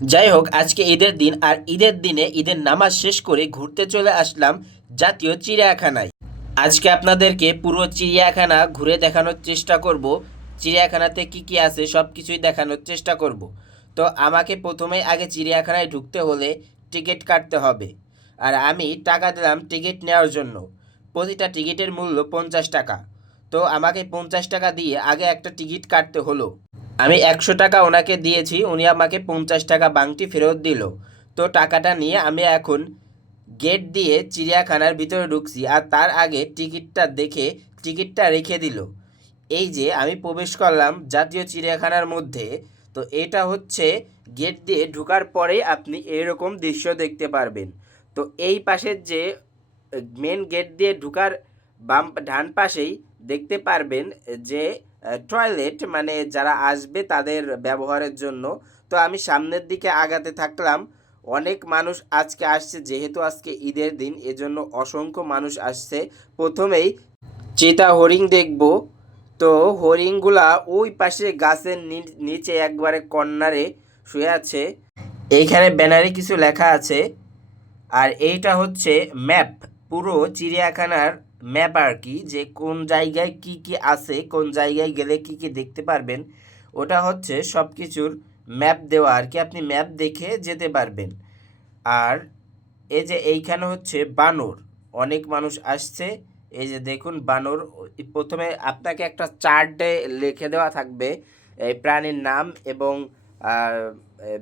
যাই হোক আজকে ঈদের দিন আর ঈদের দিনে ঈদের নামাজ শেষ করে ঘুরতে চলে আসলাম জাতীয় চিড়িয়াখানায়। আজকে আপনাদেরকে পুরো চিড়িয়াখানা ঘুরে দেখানোর চেষ্টা করব। চিড়িয়াখানাতে কি কি আছে সব কিছুই দেখানোর চেষ্টা করব। তো আমাকে প্রথমে আগে চিড়িয়াখানায় ঢুকতে হলে টিকিট কাটতে হবে। আর আমি টাকা দিলাম টিকিট নেওয়ার জন্য। প্রতিটা টিকিটের মূল্য পঞ্চাশ টাকা। তো আমাকে পঞ্চাশ টাকা দিয়ে আগে একটা টিকিট কাটতে হলো। আমি একশো টাকা ওনাকে দিয়েছি, উনি আমাকে পঞ্চাশ টাকা বাংটি ফেরত দিল। তো টাকাটা নিয়ে আমি এখন গেট দিয়ে চিড়িয়াখানার ভিতরে ঢুকছি আর তার আগে টিকিটটা দেখে টিকিটটা রেখে দিল। এই যে আমি প্রবেশ করলাম জাতীয় চিড়িয়াখানার মধ্যে। তো এটা হচ্ছে গেট দিয়ে ঢুকার পরেই আপনি এরকম দৃশ্য দেখতে পারবেন। তো এই পাশের যে মেন গেট দিয়ে ঢুকার বাম, ডান পাশেই দেখতে পারবেন যে টয়লেট মানে যারা আসবে তাদের ব্যবহারের জন্য। তো আমি সামনের দিকে আগাতে থাকলাম। অনেক মানুষ আজকে আসছে, যেহেতু আজকে ঈদের দিন, এজন্য অসংখ্য মানুষ আসছে। প্রথমেই চিতা হরিণ দেখব। তো হরিণগুলা ওই পাশে গাছের নিচে একবারে কর্নারে শুয়ে আছে। এইখানে ব্যানারে কিছু লেখা আছে। আর এইটা হচ্ছে ম্যাপ। পুরো চিড়িয়াখানার ম্যাপ আর কি, যে কোন জায়গায় কি কি আছে, কোন জায়গায় গেলে কি কি দেখতে পারবেন, ওটা হচ্ছে সব কিছুর ম্যাপ দেওয়া আর কি, আপনি ম্যাপ দেখে যেতে পারবেন। আর এই যে এইখানে হচ্ছে বানর, অনেক মানুষ আসছে, এই যে দেখুন বানর, প্রথমে আপনাকে একটা চার্টে লিখে দেওয়া থাকবে, এই প্রাণীর নাম এবং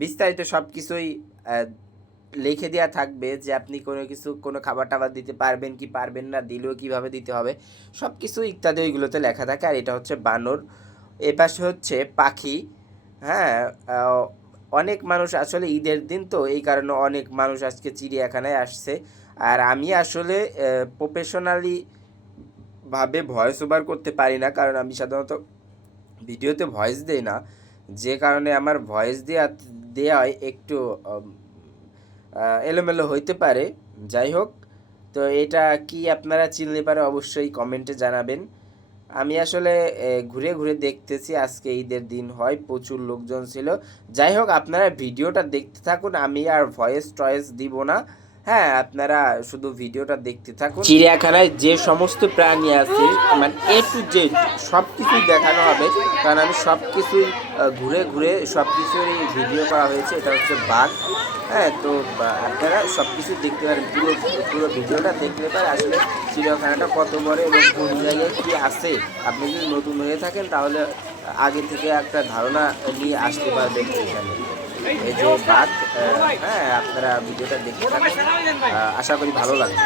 বিস্তারিত সব কিছুই লিখে দেওয়া থাকবে যে আপনি কোনো কিছু, কোনো খাবার টাবার দিতে পারবেন কি পারবেন না, দিলেও কীভাবে দিতে হবে সব কিছু ইত্যাদি ওইগুলোতে লেখা থাকে। আর এটা হচ্ছে বানর। এ পাশে হচ্ছে পাখি। হ্যাঁ অনেক মানুষ আসলে ঈদের দিন তো, এই কারণে অনেক মানুষ আজকে চিড়িয়াখানায় আসছে। আর আমি আসলে প্রফেশনালি ভাবে ভয়েস ওভার করতে পারি না, কারণ আমি সাধারণত ভিডিওতে ভয়েস দেই না। যে কারণে আমার ভয়েস দেওয়া দেওয়ায় একটু এলোমেলো হইতে পারে। যাই হোক তো এটা কি আপনারা চিনলে পারে অবশ্যই কমেন্টে জানাবেন। আমি আসলে ঘুরে ঘুরে দেখতেছি, আজকে ঈদের দিন হয়, প্রচুর লোকজন ছিল। যাই হোক আপনারা ভিডিওটা দেখতে থাকুন, আমি আর ভয়েস টয়েস দিব না। হ্যাঁ আপনারা শুধু ভিডিওটা দেখতে থাকুন। চিড়িয়াখানায় যে সমস্ত প্রাণী আছে মানে এ টু জেড সব কিছুই দেখানো হবে। কারণ আমি সব কিছুই ঘুরে ঘুরে সব কিছুরই ভিডিও করা হয়েছে। এটা হচ্ছে বাঘ। হ্যাঁ তো আপনারা সব কিছু দেখতে পারেন। পুরো পুরো ভিডিওটা দেখতে পারেন। আসলে চিড়িয়াখানাটা কত বড় এবং কোন জায়গায় কী আছে? আপনি যদি নতুন হয়ে থাকেন তাহলে আগে থেকে একটা ধারণা নিয়ে আসতে পারবেন এখানে। এই যে বাঘ হ্যাঁ আপনারা ভিডিওটা দেখতে থাকুন। আশা করি ভালো লাগবে।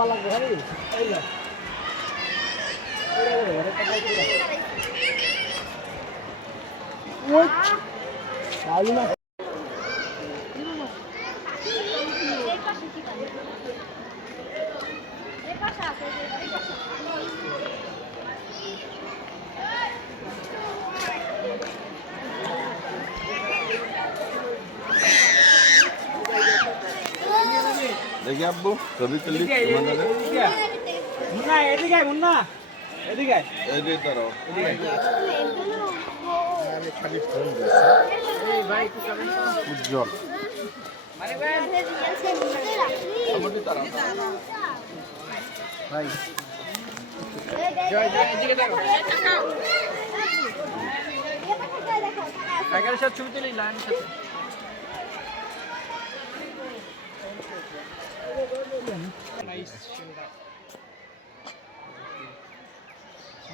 ভালো লাগবে দেখি আব্বু ছবি তুলি মুন্না এদিকে মুন্না। এদিকে আয়। এই যে তার উজ্জ্বল টাইগারের সাথে ছবি তুলি লাইনের সাথে এ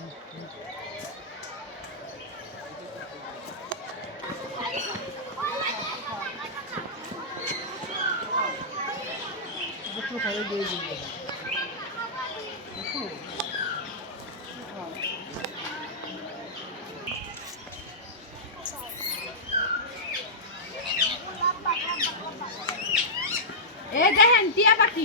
দেখেন টিয়া পাখি।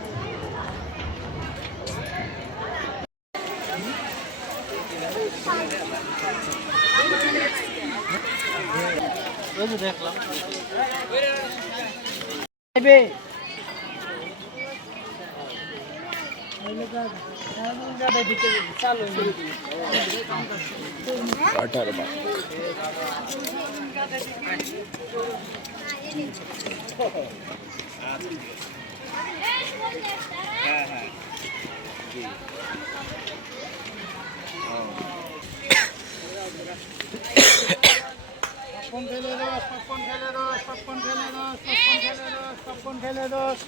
আয়। এই পাশে আয়। পপকর্ন রস খেলে রস